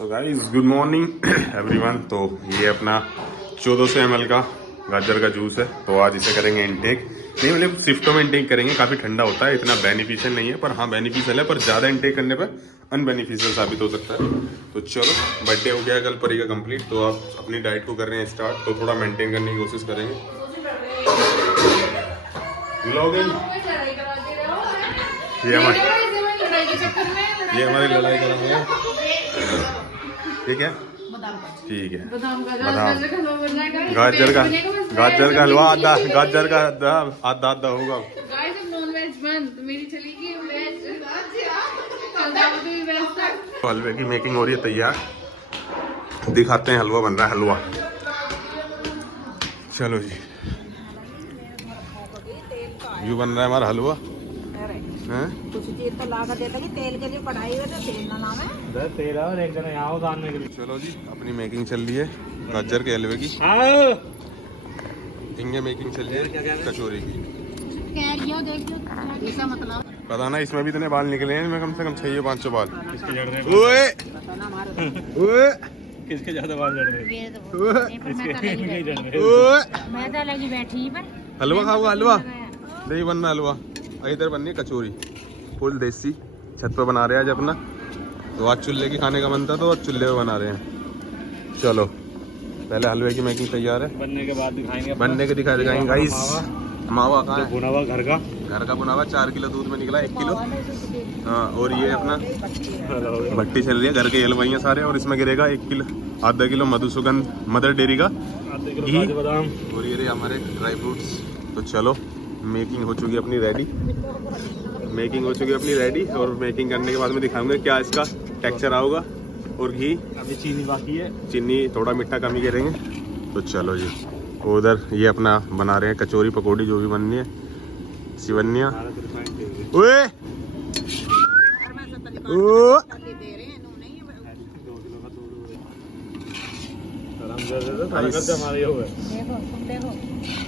तो guys good morning everyone. तो ये अपना 1400 ml का गाजर का जूस है। तो आज इसे करेंगे इनटेक, नहीं मतलब शिफ्टों में इनटेक करेंगे। काफ़ी ठंडा होता है, इतना बेनिफिशियल नहीं है, पर हाँ बेनिफिशियल है, पर ज़्यादा इनटेक करने पर अनबेनिफिशियल साबित हो सकता है। तो चलो, बर्थडे हो गया कल परी का कंप्लीट, तो आप अपनी डाइट को कर रहे हैं स्टार्ट, तो थोड़ा मेंटेन करने की कोशिश करेंगे। ये हमारी लड़ाई कर रहे हैं, ठीक है ठीक है। बादाम गाजर का हलवा आधा, गाजर का आधा आधा होगा। हलवे की मेकिंग हो रही है तैयार, दिखाते हैं हलवा बन रहा है। हलवा चलो जी, यू बन रहा है हमारा हलवा। कुछ चीज तो ला कर देता कि तेल के लिए कढ़ाई है तो तेल ना लावे। तेल और एक जने यहाँ उतारने के लिए। चलो जी, अपनी मेकिंग चल रही है गाजर के हलवे की। इंगे मेकिंग चल रही है कचौरी की। पता ना, इसमें भी इतने बाल निकले हैं, इनमें कम से कम 600-500 बाल। किसके जड़ रहे हैं? किसके ज्यादा बाल जड़ रहे हैं? हलवा खाओगा? हलवा नहीं बनना, हलवा इधर बननी है कचौरी, फुल देसी। छत पे बना रहे हैं आज अपना, तो आज चूल्हे की खाने का मन था तो आज चूल्हे पे बना रहे हैं। चलो पहले हलवे की मेकिंग तैयार है, बनने के बाद दिखाएंगे। बनने के दिखाएंगे गाइस। मावा कहाँ है? भुना हुआ घर का बुना हुआ 4 किलो दूध में निकला 1 किलो। हाँ, और ये अपना भट्टी चल रही है, घर के हलवाई सारे, और इसमें गिरेगा 1 किलो आधा किलो मधुसुगंध मदर डेयरी का घी, और ये रहे हमारे ड्राई फ्रूट्स। तो चलो, मेकिंग हो चुकी है अपनी रेडी, और मेकिंग करने के बाद में दिखाऊंगा क्या इसका टेक्सचर आएगा। और घी, अभी चीनी बाकी है, चीनी थोड़ा मीठा कम ही करेंगे। तो चलो जी, उधर ये अपना बना रहे हैं कचौरी पकौड़ी, जो भी बननी है, सिवन्निया। ओए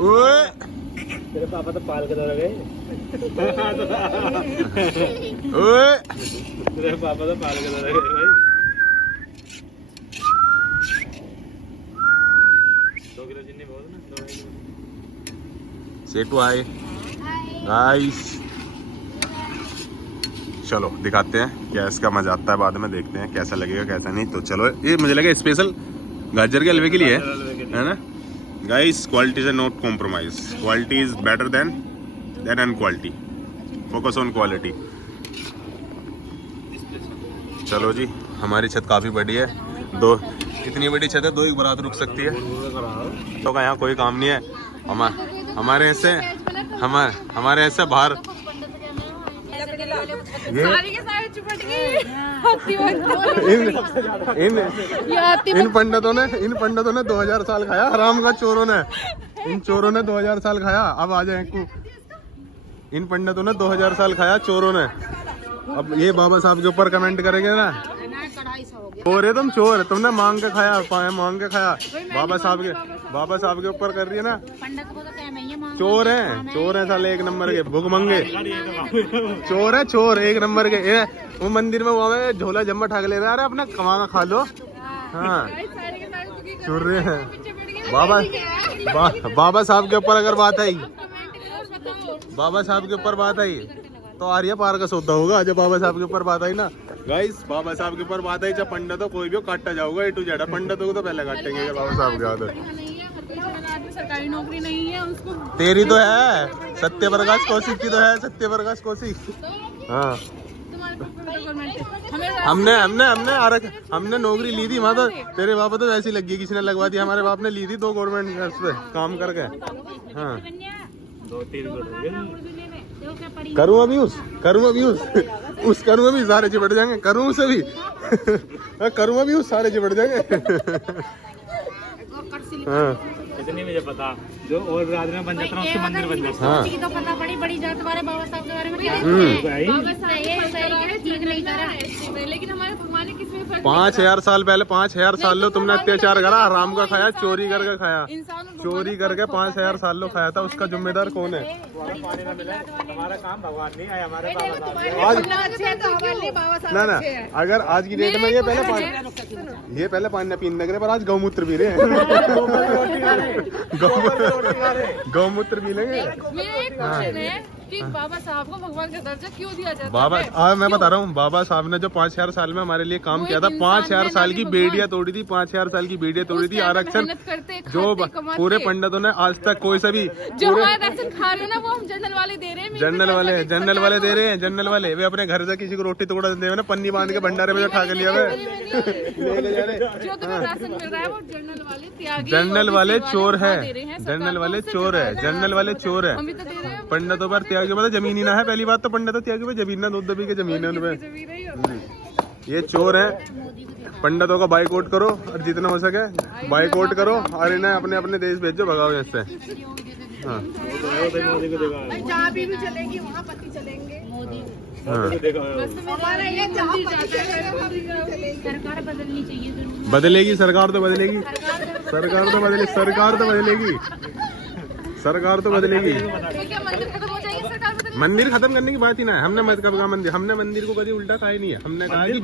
ओए, तेरे पापा तो पाल के दौड़ गए। ओए, तेरे पापा तो पाल के दौड़ गए भाई। 2 किलो चीनी बहुत ना। सेटू आए गाइस। चलो दिखाते हैं क्या इसका मजा आता है, बाद में देखते हैं कैसा लगेगा कैसा नहीं। तो चलो, ये मुझे लगा स्पेशल गाजर के हलवे के लिए है ना गाइस। क्वालिटी से not compromise, quality is better than unquality, focus on quality. चलो जी, हमारी छत काफ़ी बड़ी है, दो इतनी बड़ी छत है, 2 एक बारात रुक सकती है। तो का यहाँ कोई काम नहीं है। हमारे ऐसे बाहर इन पंडितों ने 2000 साल खाया, हराम का चोरों ने, इन चोरों ने 2000 साल खाया। अब आ जाए, इन पंडितों ने 2000 साल खाया चोरों ने। अब ये बाबा साहब के ऊपर कमेंट करेंगे ना, चोर है तुम, चोर, तुमने मांग के खाया। बाबा साहब के ऊपर कर रही है ना, चोर है साले, 1 नंबर के भूख मंगे चोर है, चोर 1 नंबर के। वो मंदिर में वो झोला जम्मा ठाक ले रहा है, अरे अपना कमा खा लो। हाँ, चोर रहे हैं। बाबा साहब के ऊपर अगर बात आई, तो आर्या पार का सौदा होगा। जब बाबा साहब के ऊपर बात आई ना गाइस, बाबा साहब के ऊपर बात आई, चाहे पंडित हो कोई भी हो, काटा जाऊंगा A to Z। पंडितों को तो पहले काटेंगे बाबा साहब के हाथ। सरकारी नौकरी नहीं है उसको। तेरी तो है, सत्यप्रकाश कौशिक की तो है, सत्यप्रकाश कौशिक। हाँ, हमने नौकरी ली थी वहाँ, तो तेरे बाप तो वैसी लगी, किसी ने लगवा दी। हमारे बाप ने ली थी 2 गवर्नमेंट पे काम करके। हाँ, 2-3 करूँ अभी करूँ अभी सारे चिपट जाएंगे, करूँ उसे भी करूँ अभी सारे चिपट जाएंगे। हाँ, इतनी मुझे पता, जो और रात में बन जाता है उसके मंदिर बन जाता है। हाँ, तो पता पड़ी बड़ी जात वाले बाबा साहब के बारे में क्या है? बाबा साहब ठीक नहीं करा, लेकिन हमारे भगवान ने किसमें 5,000 साल पहले 5,000 साल लो तुमने अत्याचार करा, हराम का खाया, चोरी करके खाया, चोरी करके 5,000 साल लो खाया था, उसका जिम्मेदार कौन है? हमारा काम भगवान नहीं है, हमारे पास आज ना अगर आज की डेट में ये पहले पानी पीने लगे, पर आज गौमूत्र पी रहे हैं। गौमूत्र पी लेंगे। मेरा एक क्वेश्चन है कि बाबा साहब को भगवान का दर्जा क्यों दिया जाता बाबा है? आज मैं बता रहा हूँ, बाबा साहब ने जो 5,000 साल में हमारे लिए काम किया था, 5,000 साल की बेड़ियां तोड़ी थी, 5,000 साल की बेड़ियां तोड़ी थी। आरक्षण जो पूरे पंडितों ने आज तक कोई सा भी जो हमारा राशन खा रहे हो ना, वो हम जनरल वाले दे रहे हैं। जनरल वाले दे रहे हैं, जनरल वाले। वे अपने घर से किसी को रोटी टुकड़ा देते हुए ना पन्नी बांध के भंडारे में उठा के लिया हुआ जो तुम्हें राशन मिल रहा है वो जनरल वाले त्यागी, जनरल वाले चोर है, दे रहे हैं। जनरल वाले चोर है, जनरल वाले चोर है। हम भी तो दे रहे हैं। पंडितों पर त्यागी मतलब जमीन ही ना है। पहली बात तो पंडितों त्यागी पे जमीन ना, 2 बीघे जमीन है उनपे। जमीन ही होता ये चोर है। पंडितों का बाइकआउट करो और जितना हो सके बाइकआउट करो और इन्हें अपने अपने देश भेजो, भगाओ इससे। हाँ मोदी को देखा है, जहाँ भी चलेगी वहाँ पति चलेंगे। हाँ देखा है। हमारा ये जहाँ पति चलेंगे। सरकार बदलनी चाहिए दुनिया। बदलेगी सरकार तो बदलेगी, सरकार तो बदलेगी, सरकार तो बदलेगी, सरकार तो बदलेगी। तो क्या मंदिर खत्म हो जाएगी सरकार बदल? मंदिर खत्म करने की बात ही ना है। हमने मत कब कहा मंदिर, हमने मंदिर को कभी उल्टा कहा ही नहीं है। हमने कहा कि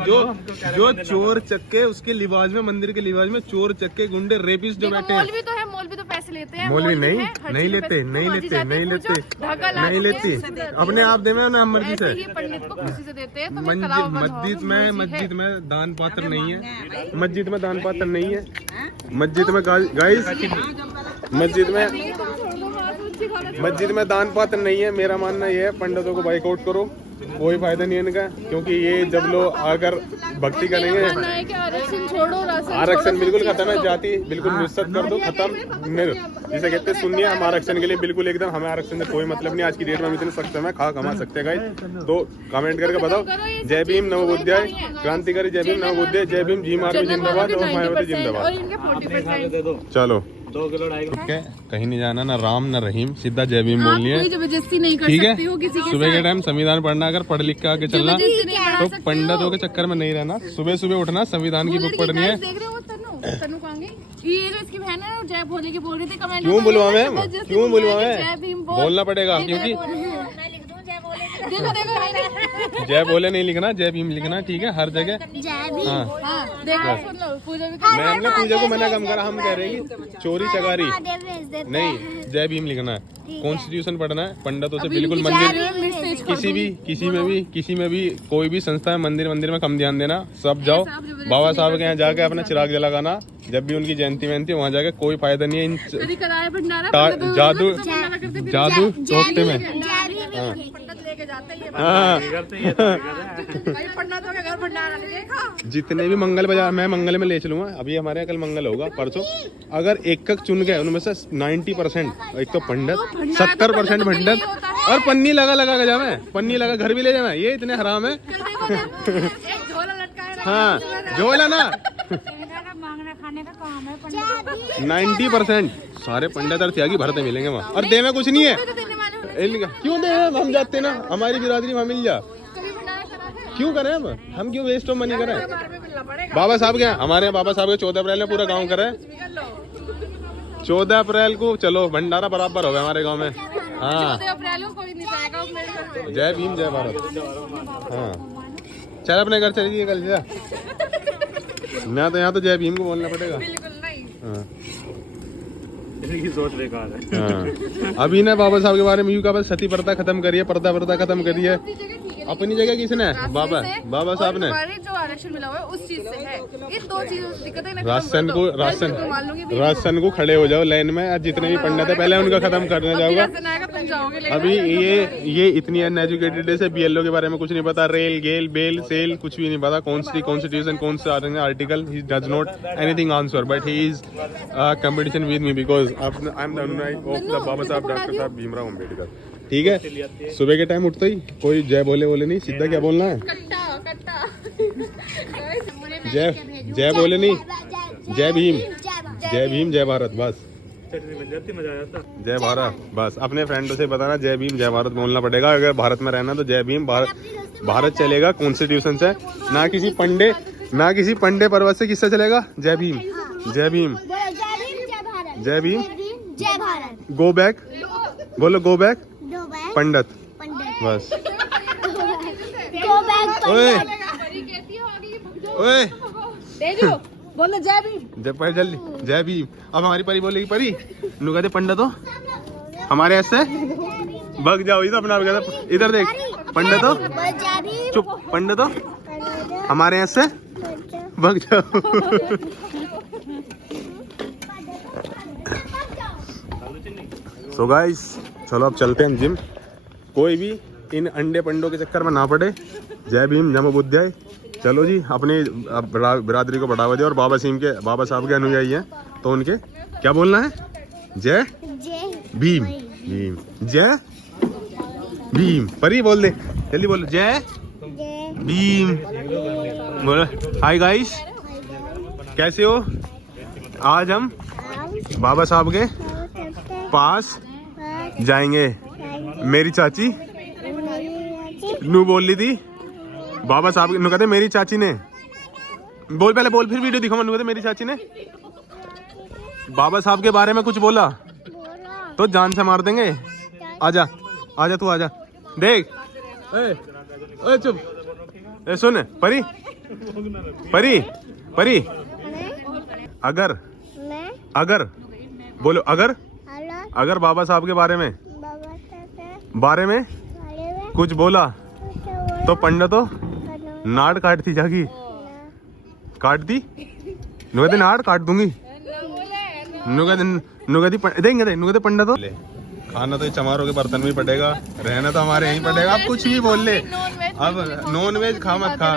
जो चोर चक्के उसके लिबाज में, मंदिर के लिबाज में चोर चक्के गुंडे रेपिस्ट जो बैठे हैं। मौलवी तो है, मौलवी तो पैसे लेते हैं। मौलवी नहीं है, हर नहीं चीज़ में लेते, पैसे- नहीं तो लेते, जाते नहीं हैं, लेते, पूछो, धागा ला नहीं के लेती, पैसे देते हैं। अपने आप देवे ना मर्जी ऐसे से। ही पंडित को खुशी से देते हैं। तो मस्जिद में दान पात्र नहीं है, मस्जिद में दान पात्र नहीं है, मस्जिद में गाइस मस्जिद में दान पात्र नहीं है। मेरा मानना ये है पंडितों को बाइकआउट करो, कोई फायदा नहीं है इनका, क्योंकि ये जब लोग अगर भक्ति करेंगे, आरक्षण छोड़ो, आरक्षण बिल्कुल खत्म है, जाति बिल्कुल निश्चित कर दो, खत्म। जिसे कहते हैं सुनिए, हम आरक्षण के लिए बिल्कुल एकदम, हमें आरक्षण से कोई मतलब नहीं। आज की डेट में हम इतने सक्षम है, खा कमा सकते हैं गाइस। तो कमेंट करके बताओ, जय भीम नवोदय, क्रांतिकारी जय भीम नवोदय, जय भीम, जी आर्मी जिंदाबाद और मायावती जिंदाबाद। दे दो चलो 2 किलो 2.5 ठीक है, कहीं नहीं जाना, ना राम ना रहीम, सीधा जय भीम बोलनी है। जबरदस्ती नहीं कर ठीक है, सकती हो किसी के सुबह के टाइम संविधान पढ़ना, अगर पढ़ लिख के आगे चलना तो पंडितों के चक्कर में नहीं रहना। सुबह सुबह उठना, संविधान की बुक पढ़नी है। देख रहे हो तनु कहाँ गई? ये इसकी बहन है, जय भोले की बोल रही थी कमेंट। क्यों बुलवावे, क्यों बुलवावे? जय भीम बोलना पड़ेगा, क्योंकि देखो देखो जय भोले नहीं लिखना, जय भीम लिखना। ठीक है, हर जगह। हाँ देखो सुन लो, पूजा भी मैं हमने पूजा को मना कम करा, हम कह रहे हैं कि चोरी चकारी नहीं, जय भीम लिखना है, कॉन्स्टिट्यूशन पढ़ना है। पंडितों से बिल्कुल मंदिर किसी में भी कोई भी संस्था है, मंदिर में कम ध्यान देना। सब जाओ बाबा साहब के यहाँ जाके अपना चिराग जलाना, जब भी उनकी जयंती वयंती वहाँ जाके कोई फायदा नहीं है इन जादू टोकते में। हाँ जितने भी मंगल बाजार, मैं मंगल में ले चलूंगा। अभी हमारे यहाँ कल मंगल होगा, परसों। अगर एक चुन गए उनमें से 90%, एक तो पंडित, 70% पंडित, और पन्नी लगा जावे, पन्नी लगा घर भी ले जावे। ये इतने हराम है। हाँ झोला ना, 90% सारे पंडित और त्यागी भरते मिलेंगे वहाँ, और दे में कुछ नहीं है। क्यों दे, हम जाते ना, हमारी बिरादरी वहाँ मिल जा, क्यों करें हम क्यों वेस्ट ऑफ मनी करें? बाबा साहब क्या, हमारे यहाँ बाबा साहब के 14 अप्रैल में पूरा गांव करे। 14 अप्रैल को चलो भंडारा बराबर हो गया हमारे गांव में। हाँ जय भीम जय भारत। हाँ चल अपने घर चलिए कल जा ना, तो यहाँ तो जय भीम को बोलना पड़ेगा। हाँ इनकी सोच बेकार है। हाँ अभी ना बाबा साहब के बारे में यूं का बस सती प्रथा खत्म करिए, पर्दा खत्म करिए। अपनी जगह किसने, बाबा साहब ने। जो आरक्षण मिला हुआ है उस चीज से है। ये 2 चीजों से दिक्कत है। राशन को खड़े हो जाओ लाइन में, आज जितने भी पंडित है पहले उनका खत्म करने जाओगा। अभी ये इतनी अनएजुकेटेड है, बीएलओ के बारे में कुछ नहीं पता, रेल गेल बेल सेल कुछ भी नहीं पता, कॉन्स्टिट्यूशन कौन सा article, he does not anything answer, but he is competition with me because I am the अनुयायी ऑफ द बाबा साहब डॉक्टर साहब भीमराव अम्बेडकर। ठीक है, सुबह के टाइम उठते ही कोई जय बोले नहीं, सीधा क्या बोलना है, जय बोले नहीं, जय भीम जय भारत, बस जय भारत। बस अपने फ्रेंडों से बताना जय भीम जय भारत बोलना पड़ेगा। अगर भारत में रहना तो जय भीम भारत चलेगा, कॉन्स्टिट्यूशन से, ना किसी पंडित ना किसी पंडे पर्वत से किससे चलेगा? जय भीम, जय भीम, जय भीम, जय भारत। गो बैक, बोलो गो बैक दो बैग पंडित, पंडित। बस। दो बैग ओए ओए तेजू बोलो जय भीम। जय परी जल्दी, जय भीम। अब हमारी परी बोलेगी, परी नु कहते पंडित हो हमारे ऐसे भग जाओ। इधर अपना कहता, इधर देख पंडित हो, जय भीम। चुप पंडित हो हमारे यहाँ से भग जाओ। सो गाइस चलो अब चलते हैं जिम। कोई भी इन अंडे पंडों के चक्कर में ना पड़े। जय भीम, जय बुद्धाय। चलो जी, अपनी बिरादरी को बढ़ावा दे। और बाबा साहब के अनुयायी हैं तो उनके क्या बोलना है? जय जय भीम, भीम, जय भीम। परी बोल दे जल्दी, बोलो जय जय भीम। बोलो हाय गाइस, कैसे हो? आज हम बाबा साहब के पास जाएंगे। मेरी चाची नू बोल रही थी बाबा साहब नु कहते मेरी चाची ने बोल, पहले बोल फिर वीडियो दिखाओ। नु कहते मेरी चाची ने बाबा साहब के बारे में कुछ बोला तो जान से मार देंगे। आजा आजा तू आजा, देख ए चुप, ए सुन परी, परी परी अगर मैं अगर बोलो अगर अलग अगर बाबा साहब के बारे में बाबा से बारे में वाले में कुछ बोला तो पंडितों नाड़ काटती जागी, काट दी नुगते नाड़ काट दूंगी। नुगते पंडितों खाना तो चमारों के बर्तन में पड़ेगा, रहना तो हमारे यहीं पड़ेगा। अब कुछ भी बोल ले, अब नॉन वेज खा मत खा।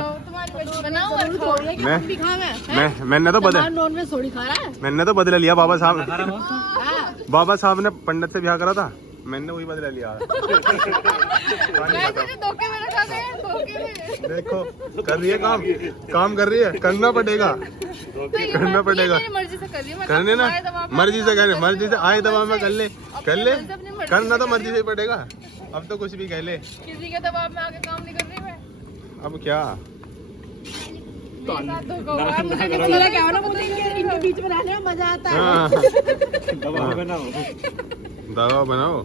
मैंने तो बदला लिया। बाबा साहब ने पंडित से ब्याह करा था, मैंने वही बदला लिया। देखो कर रही है काम कर रही है, करना पड़ेगा करने ना, मर्जी से करे, मर्जी से आए दबाव में कर ले करना तो मर्जी से ही पड़ेगा। अब तो कुछ भी कह ले, किसी के दबाव में आके काम नहीं कर रही मैं। अब क्या मेरा क्या ना बोले इनके बीच में रहने में मजा आता है। दबाव बनाओ।